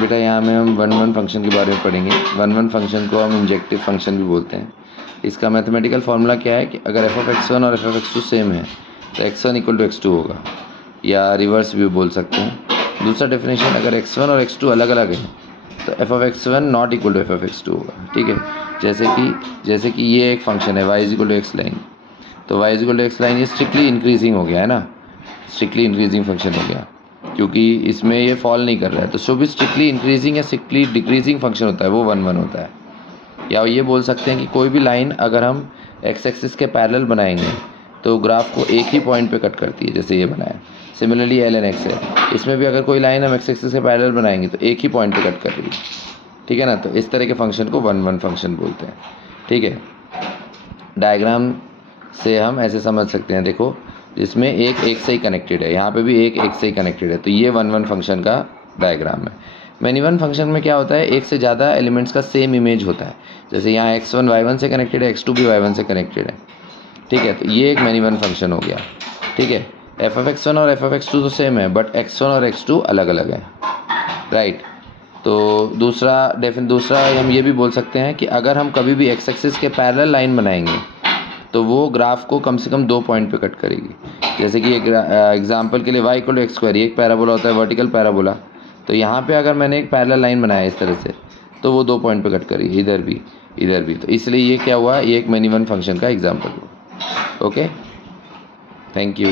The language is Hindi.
बेटा यहाँ में हम वन वन फंक्शन के बारे में पढ़ेंगे। वन वन फंक्शन को हम इंजेक्टिव फंक्शन भी बोलते हैं। इसका मैथमेटिकल फार्मूला क्या है कि अगर f(x1) और f(x2) सेम है तो x1 = x2 होगा, या रिवर्स भी बोल सकते हैं। दूसरा डेफिनेशन, अगर x1 और x2 अलग अलग है तो f(x1) ≠ f(x2) होगा। ठीक है, जैसे कि ये एक फंक्शन है y = x लाइन, तो y = x लाइन ये स्ट्रिक्टली इंक्रीजिंग हो गया है ना, स्ट्रिक्टली इंक्रीजिंग फंक्शन हो गया, क्योंकि इसमें ये फॉल नहीं कर रहा है। तो जो भी स्ट्रिक्टली इंक्रीजिंग या स्ट्रिक्टली डिक्रीजिंग फंक्शन होता है वो वन वन होता है। या ये बोल सकते हैं कि कोई भी लाइन अगर हम एक्स एक्सिस के पैरेलल बनाएंगे तो ग्राफ को एक ही पॉइंट पे कट करती है, जैसे ये बनाया। सिमिलरली एल एन एक्स है, इसमें भी अगर कोई लाइन हम एक्स एक्सिस के पैरेलल बनाएंगे तो एक ही पॉइंट पे कट कर रही है। ठीक है ना, तो इस तरह के फंक्शन को वन वन फंक्शन बोलते हैं। ठीक है, डायग्राम से हम ऐसे समझ सकते हैं, देखो इसमें एक से ही कनेक्टेड है, यहाँ पे भी एक से ही कनेक्टेड है, तो ये वन वन फंक्शन का डायग्राम है। मैनी वन फंक्शन में क्या होता है, एक से ज़्यादा एलिमेंट्स का सेम इमेज होता है। जैसे यहाँ x1 y1 से कनेक्टेड है, x2 भी y1 से कनेक्टेड है। ठीक है, तो ये एक मैनी वन फंक्शन हो गया। ठीक है, f(x1) और f(x2) तो सेम है, बट x1 और x2 अलग अलग है, राइट। तो दूसरा हम ये भी बोल सकते हैं कि अगर हम कभी भी x एक्सिस के पैरेलल लाइन बनाएंगे तो वो ग्राफ को कम से कम 2 पॉइंट पे कट करेगी। जैसे कि एग्जांपल के लिए y = x², ये एक पैराबोला होता है, वर्टिकल पैराबोला। तो यहाँ पे अगर मैंने एक पैरेलल लाइन बनाया इस तरह से तो वो 2 पॉइंट पे कट करेगी, इधर भी। तो इसलिए ये क्या हुआ, ये एक मैनी वन फंक्शन का एग्जांपल हुआ। Okay, thank you.